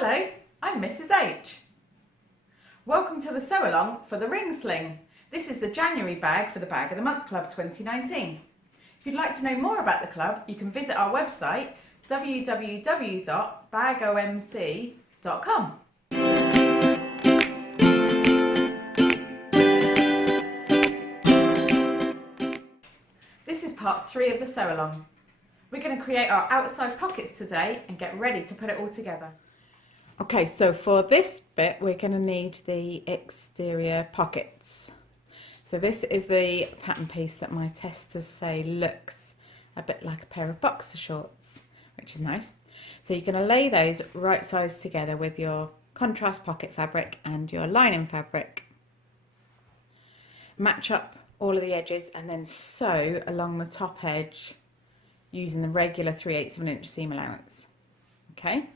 Hello, I'm Mrs H. Welcome to the sew along for the Ring Sling. This is the January bag for the Bag of the Month Club 2019. If you'd like to know more about the club, you can visit our website www.bagomc.com. This is part 3 of the sew along. We're going to create our outside pockets today and get ready to put it all together. Okay, so for this bit we're going to need the exterior pockets. So this is the pattern piece that my testers say looks a bit like a pair of boxer shorts, which is nice. So you're going to lay those right sides together with your contrast pocket fabric and your lining fabric. Match up all of the edges and then sew along the top edge using the regular 3/8 of an inch seam allowance. Okay,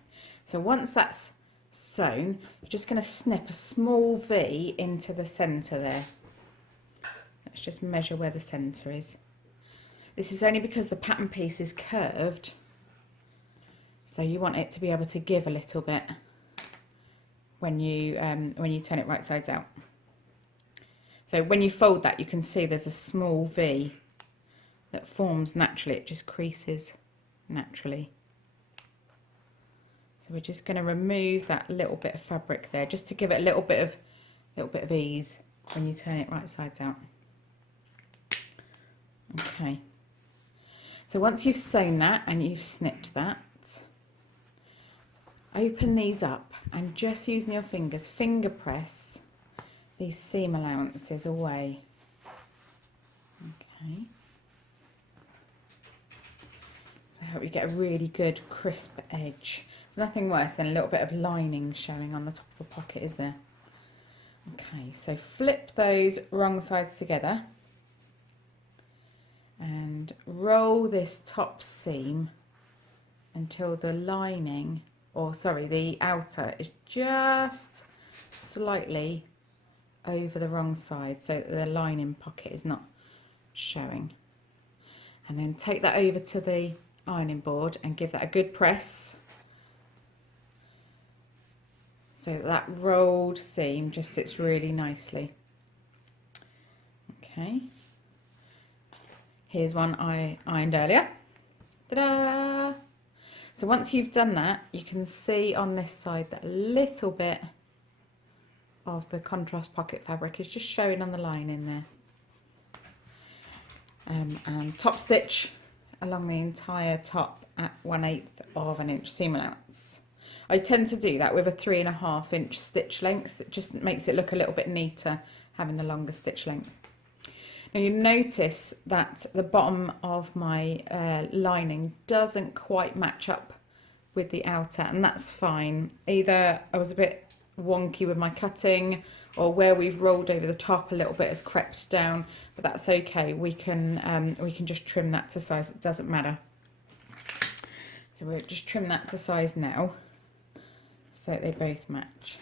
so once that's sewn, you're just going to snip a small V into the centre there. Let's just measure where the centre is. This is only because the pattern piece is curved, so you want it to be able to give a little bit when you turn it right sides out. So when you fold that, you can see there's a small V that forms naturally. It just creases naturally. So we're just going to remove that little bit of fabric there, just to give it a little bit of ease when you turn it right sides out. Okay. So once you've sewn that and you've snipped that, open these up and just using your fingers, finger press these seam allowances away. Okay. I hope you get a really good crisp edge. There's nothing worse than a little bit of lining showing on the top of a pocket, is there? Okay, so flip those wrong sides together and roll this top seam until the lining, or sorry, the outer is just slightly over the wrong side so that the lining pocket is not showing. And then take that over to the ironing board and give that a good press so that rolled seam just sits really nicely. Okay, here's one I ironed earlier. Ta-da! So once you've done that, you can see on this side that a little bit of the contrast pocket fabric is just showing on the lining there. And top stitch along the entire top at 1/8 of an inch seam allowance. I tend to do that with a 3.5 inch stitch length. It just makes it look a little bit neater having the longer stitch length. Now you notice that the bottom of my lining doesn't quite match up with the outer, and that's fine. Either I was a bit wonky with my cutting, or where we've rolled over the top a little bit has crept down, but that's okay. We can just trim that to size. It doesn't matter. So we'll just trim that to size now so they both match.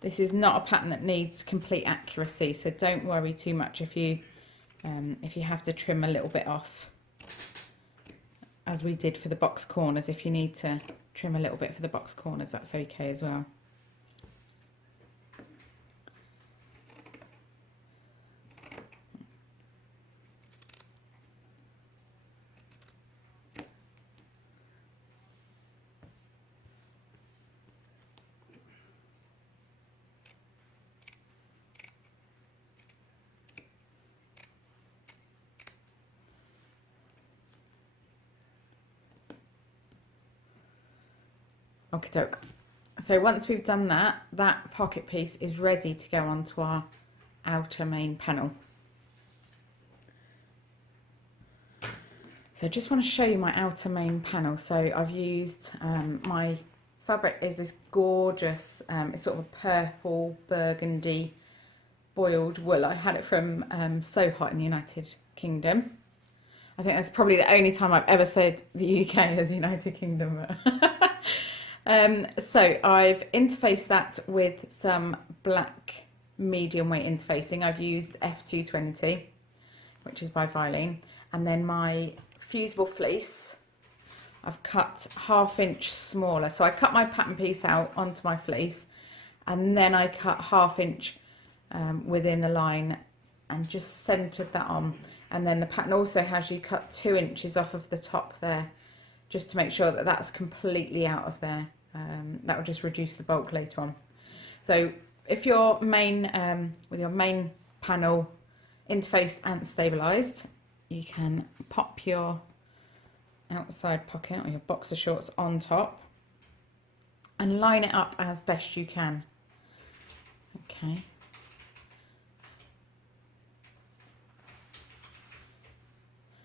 This is not a pattern that needs complete accuracy, so don't worry too much if you have to trim a little bit off, as we did for the box corners. If you need to trim a little bit for the box corners, that's okay as well. Okie doke. So once we've done that, that pocket piece is ready to go onto our outer main panel. So I just want to show you my outer main panel. So I've used, my fabric is this gorgeous, it's sort of a purple burgundy boiled wool. I had it from So Hot in the United Kingdom. I think that's probably the only time I've ever said the UK as United Kingdom. So I've interfaced that with some black medium weight interfacing. I've used F220, which is by Vilene, and then my fusible fleece I've cut 1/2 inch smaller. So I cut my pattern piece out onto my fleece, and then I cut 1/2 inch within the line and just centered that on. And then the pattern also has you cut 2 inches off of the top there, just to make sure that that's completely out of there. That will just reduce the bulk later on. So if your main, with your main panel interfaced and stabilized, you can pop your outside pocket or your boxer shorts on top and line it up as best you can. Okay.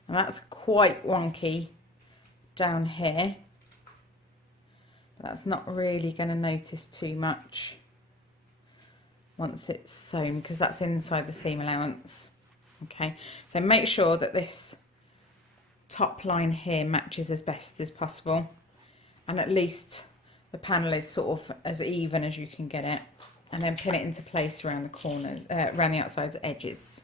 And that's quite wonky down here. That's not really going to notice too much once it's sewn, because that's inside the seam allowance. Okay, so make sure that this top line here matches as best as possible, and at least the panel is sort of as even as you can get it, and then pin it into place around the corners, around the outside edges.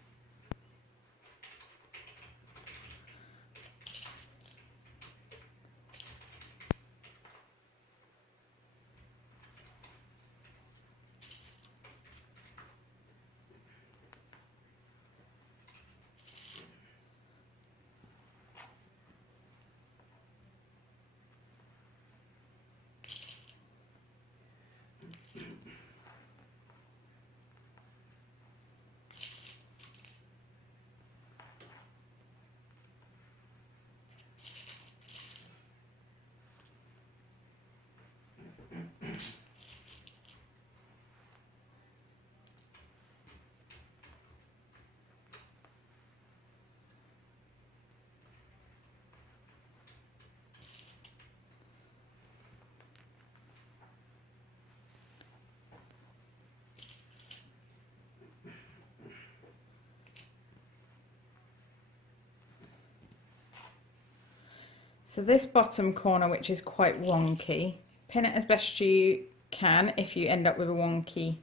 So this bottom corner, which is quite wonky, pin it as best you can. If you end up with a wonky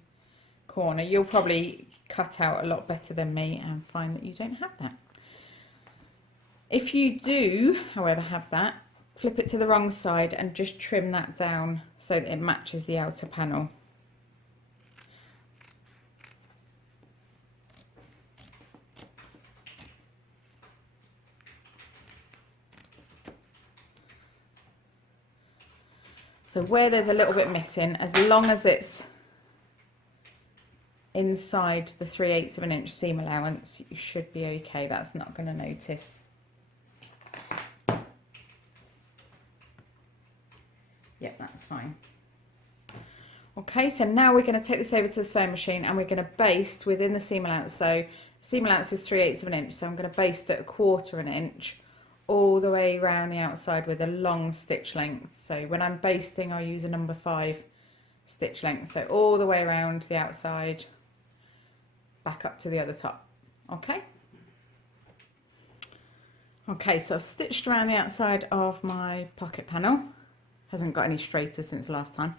corner, you'll probably cut out a lot better than me and find that you don't have that. If you do, however, have that, flip it to the wrong side and just trim that down so that it matches the outer panel. So where there's a little bit missing, as long as it's inside the 3/8 of an inch seam allowance, you should be okay. That's not going to notice. Yep, that's fine. Okay, so now we're going to take this over to the sewing machine and we're going to baste within the seam allowance. So seam allowance is 3/8 of an inch, so I'm going to baste at 1/4 of an inch all the way around the outside with a long stitch length. So when I'm basting, I'll use a number 5 stitch length, so all the way around the outside, back up to the other top. Okay, so I've stitched around the outside of my pocket panel. Hasn't got any straighter since last time.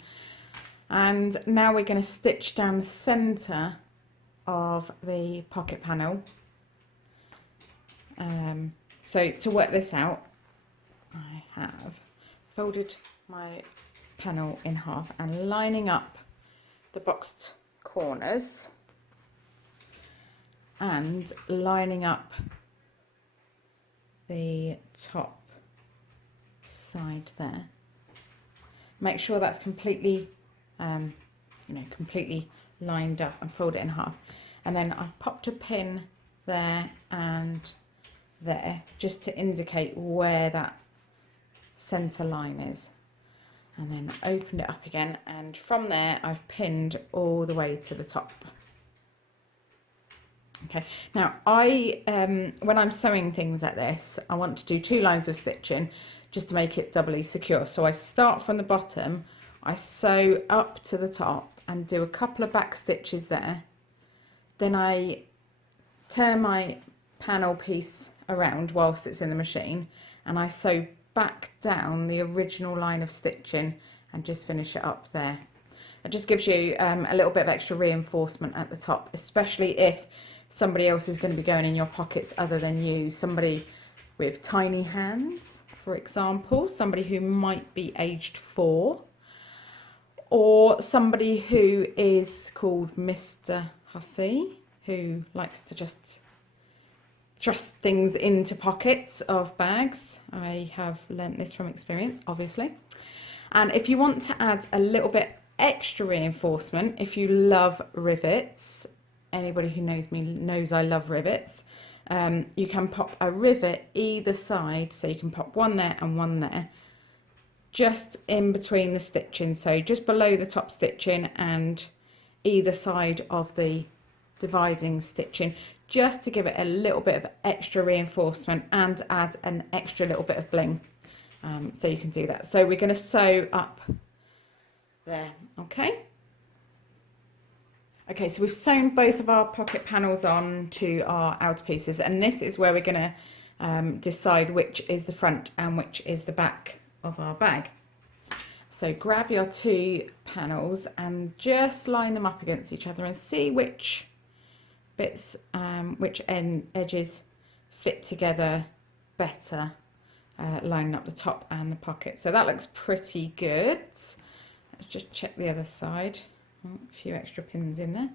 And now we're going to stitch down the centre of the pocket panel. So to work this out, I have folded my panel in half and lining up the boxed corners and lining up the top side there. Make sure that's completely, completely lined up, and fold it in half. And then I've popped a pin there and there just to indicate where that center line is, and then opened it up again, and from there I've pinned all the way to the top. Okay, now when I'm sewing things like this, I want to do 2 lines of stitching just to make it doubly secure. So I start from the bottom, I sew up to the top and do a couple of back stitches there, then I turn my panel piece around whilst it's in the machine and I sew back down the original line of stitching and just finish it up there. It just gives you a little bit of extra reinforcement at the top, especially if somebody else is going to be going in your pockets other than you, somebody with tiny hands, for example, somebody who might be aged 4, or somebody who is called Mr. Hussey, who likes to just thrust things into pockets of bags. I have learnt this from experience, obviously. And if you want to add a little bit extra reinforcement, if you love rivets, anybody who knows me knows I love rivets, you can pop a rivet either side, so you can pop one there and one there, just in between the stitching, so just below the top stitching and either side of the dividing stitching, just to give it a little bit of extra reinforcement and add an extra little bit of bling. So you can do that. So we're going to sew up there, okay? Okay, so we've sewn both of our pocket panels on to our outer pieces, and this is where we're going to decide which is the front and which is the back of our bag. So grab your 2 panels and just line them up against each other and see which bits, which edges fit together better, lining up the top and the pocket. So that looks pretty good. Let's just check the other side. Oh, a few extra pins in there.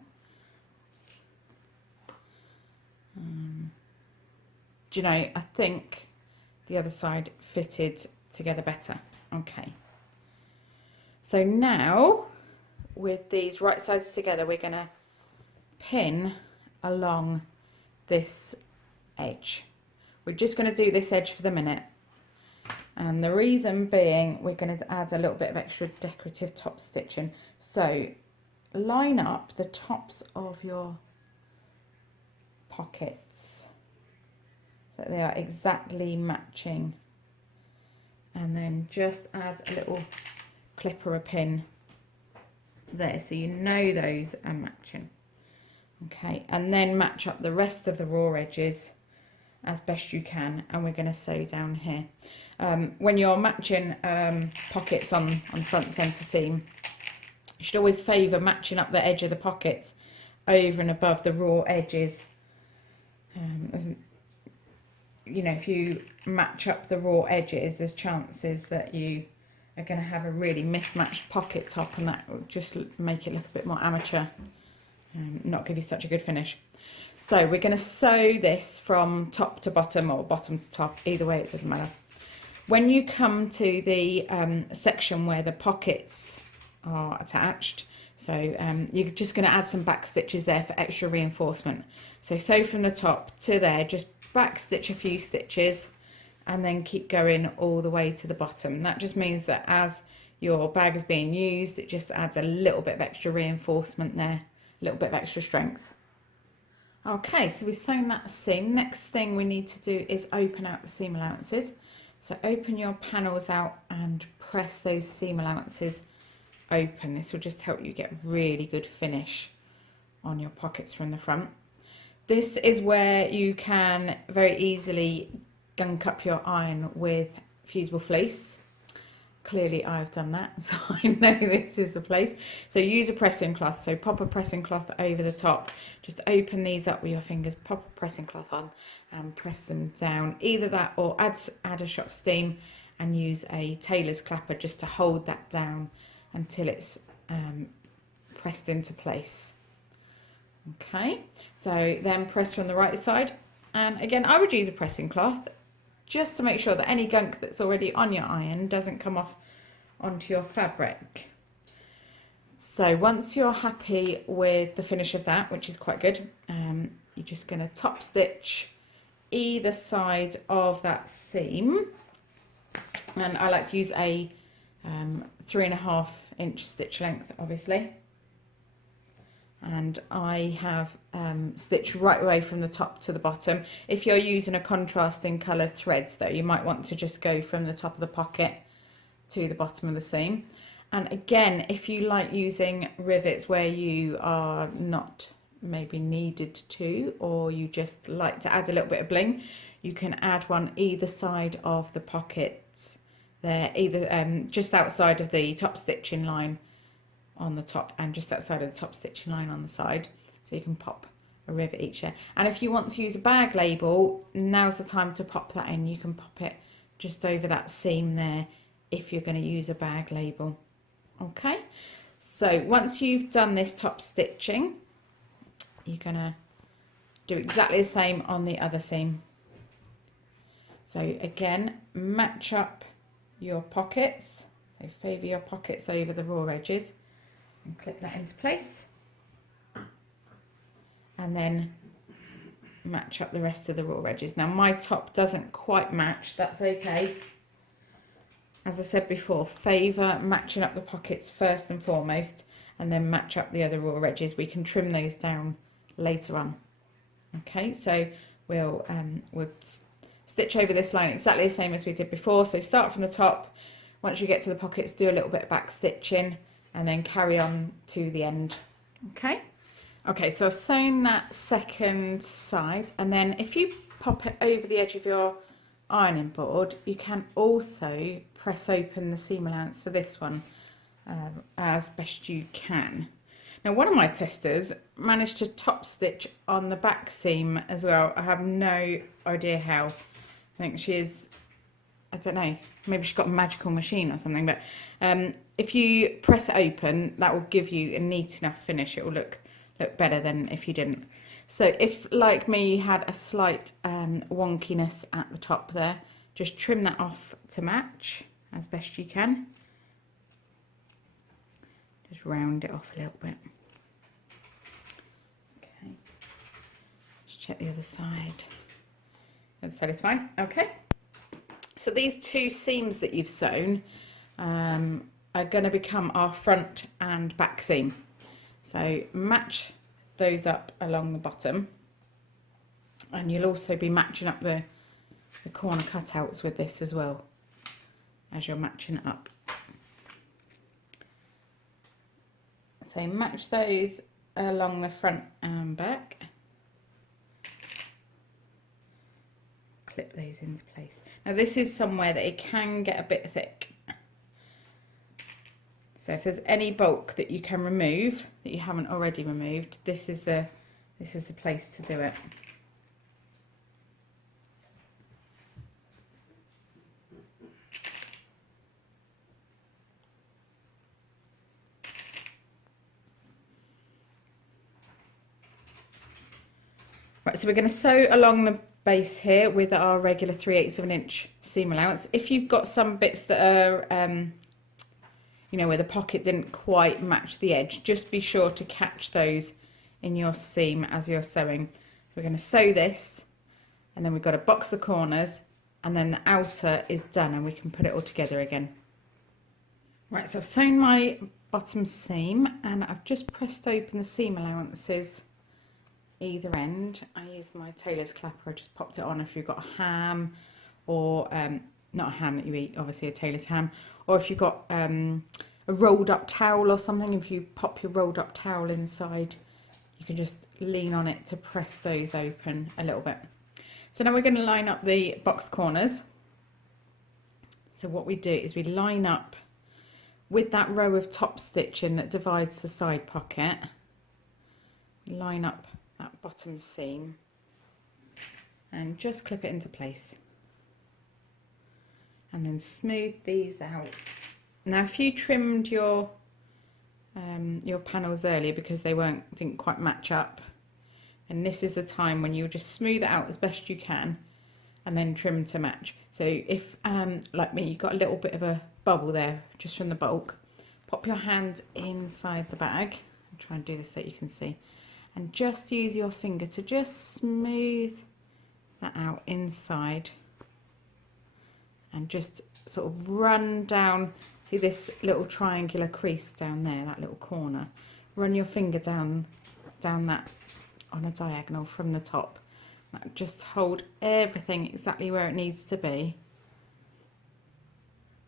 Do you know, I think the other side fitted together better. Okay. So now, with these right sides together, we're going to pin along this edge. We're just going to do this edge for the minute. And the reason being, we're going to add a little bit of extra decorative top stitching. So line up the tops of your pockets so they are exactly matching, and then just add a little clip or a pin there so you know those are matching. Okay, and then match up the rest of the raw edges as best you can, and we're going to sew down here. When you're matching pockets on front centre seam, you should always favour matching up the edge of the pockets over and above the raw edges. You know, if you match up the raw edges, there's chances that you are going to have a really mismatched pocket top, and that will just make it look a bit more amateur and not give you such a good finish. So we're going to sew this from top to bottom, or bottom to top, either way it doesn't matter. When you come to the section where the pockets are attached, so you're just going to add some back stitches there for extra reinforcement. So sew from the top to there, just back stitch a few stitches and then keep going all the way to the bottom. That just means that as your bag is being used, it just adds a little bit of extra reinforcement there, a little bit of extra strength. Okay, so we've sewn that seam. Next thing we need to do is open out the seam allowances. So open your panels out and press those seam allowances open. This will just help you get really good finish on your pockets from the front. This is where you can very easily gunk up your iron with fusible fleece. Clearly I've done that, so I know this is the place. So use a pressing cloth, so pop a pressing cloth over the top. Just open these up with your fingers, pop a pressing cloth on and press them down. Either that or add a shot of steam and use a tailor's clapper just to hold that down until it's pressed into place. Okay, so then press from the right side, and again I would use a pressing cloth just to make sure that any gunk that's already on your iron doesn't come off onto your fabric. So once you're happy with the finish of that, which is quite good, you're just going to top stitch either side of that seam, and I like to use a 3.5 inch stitch length, obviously, and I have stitched right away from the top to the bottom. If you're using a contrasting colour threads though, you might want to just go from the top of the pocket to the bottom of the seam. And again, if you like using rivets where you are not maybe needed to, or you just like to add a little bit of bling, you can add one either side of the pockets there, either just outside of the top stitching line on the top and just outside of the top stitching line on the side, so you can pop a rivet each there. And if you want to use a bag label, now's the time to pop that in. You can pop it just over that seam there if you're going to use a bag label. Okay, so once you've done this top stitching, you're going to do exactly the same on the other seam. So again, match up your pockets, so favour your pockets over the raw edges and clip that into place, and then match up the rest of the raw edges. Now my top doesn't quite match, that's okay. As I said before, favour matching up the pockets first and foremost, and then match up the other raw edges. We can trim those down later on. Okay, so we'll stitch over this line exactly the same as we did before. So start from the top, once you get to the pockets, do a little bit of back stitching, and then carry on to the end. Okay. Okay, so I've sewn that second side, and then if you pop it over the edge of your ironing board, you can also press open the seam allowance for this one as best you can. Now, one of my testers managed to top stitch on the back seam as well. I have no idea how. I think she is, I don't know, maybe she's got a magical machine or something, but if you press it open, that will give you a neat enough finish. It will look better than if you didn't. So if, like me, you had a slight wonkiness at the top there, just trim that off to match as best you can. Just round it off a little bit. Okay. Let's check the other side. That's satisfying. Okay. So these two seams that you've sewn are going to become our front and back seam. So match those up along the bottom, and you'll also be matching up the corner cutouts with this as well as you're matching it up. So match those along the front and back. Clip those into place. Now this is somewhere that it can get a bit thick. So if there's any bulk that you can remove that you haven't already removed, this is the place to do it. Right, so we're going to sew along the base here with our regular 3/8 of an inch seam allowance. If you've got some bits that are you know, where the pocket didn't quite match the edge, just be sure to catch those in your seam as you're sewing. We're going to sew this, and then we've got to box the corners, and then the outer is done, and we can put it all together again. Right, so I've sewn my bottom seam, and I've just pressed open the seam allowances either end. I used my tailor's clapper, I just popped it on. If you've got a ham, or not a ham that you eat, obviously a tailor's ham, or if you've got a rolled up towel or something, if you pop your rolled up towel inside, you can just lean on it to press those open a little bit. So now we're going to line up the box corners. So what we do is we line up with that row of top stitching that divides the side pocket, line up that bottom seam and just clip it into place. And then smooth these out. Now if you trimmed your panels earlier because they didn't quite match up, and this is the time when you just smooth it out as best you can and then trim to match. So if like me, you've got a little bit of a bubble there just from the bulk, pop your hand inside the bag. I'll try and do this so you can see, and just use your finger to just smooth that out inside, and just sort of run down. See this little triangular crease down there, that little corner? Run your finger down that on a diagonal from the top. Just hold everything exactly where it needs to be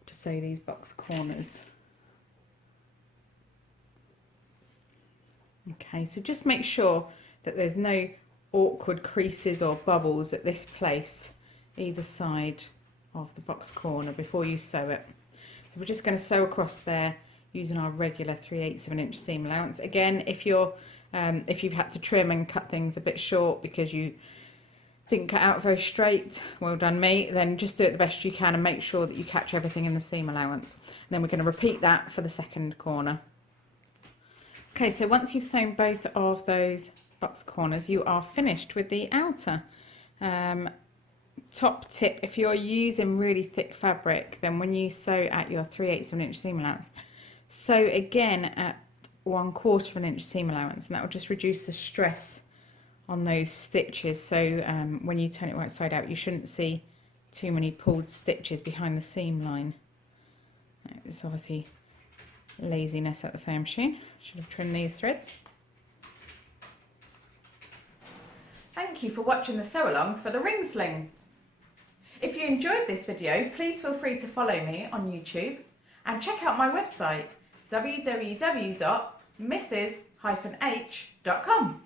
to sew these box corners. Okay, so just make sure that there's no awkward creases or bubbles at this place, either side of the box corner, before you sew it. So we're just going to sew across there using our regular 3/8 of an inch seam allowance. Again, if you've had to trim and cut things a bit short because you didn't cut out very straight, well done me, then just do it the best you can and make sure that you catch everything in the seam allowance. And then we're going to repeat that for the second corner. Okay, so once you've sewn both of those box corners, you are finished with the outer. Top tip, if you're using really thick fabric, then when you sew at your 3/8 of an inch seam allowance, sew again at 1/4 of an inch seam allowance, and that will just reduce the stress on those stitches. So when you turn it right side out, you shouldn't see too many pulled stitches behind the seam line. It's obviously laziness at the sewing machine. Should have trimmed these threads. Thank you for watching the sew along for the ring sling. If you enjoyed this video, please feel free to follow me on YouTube and check out my website www.mrs-h.com.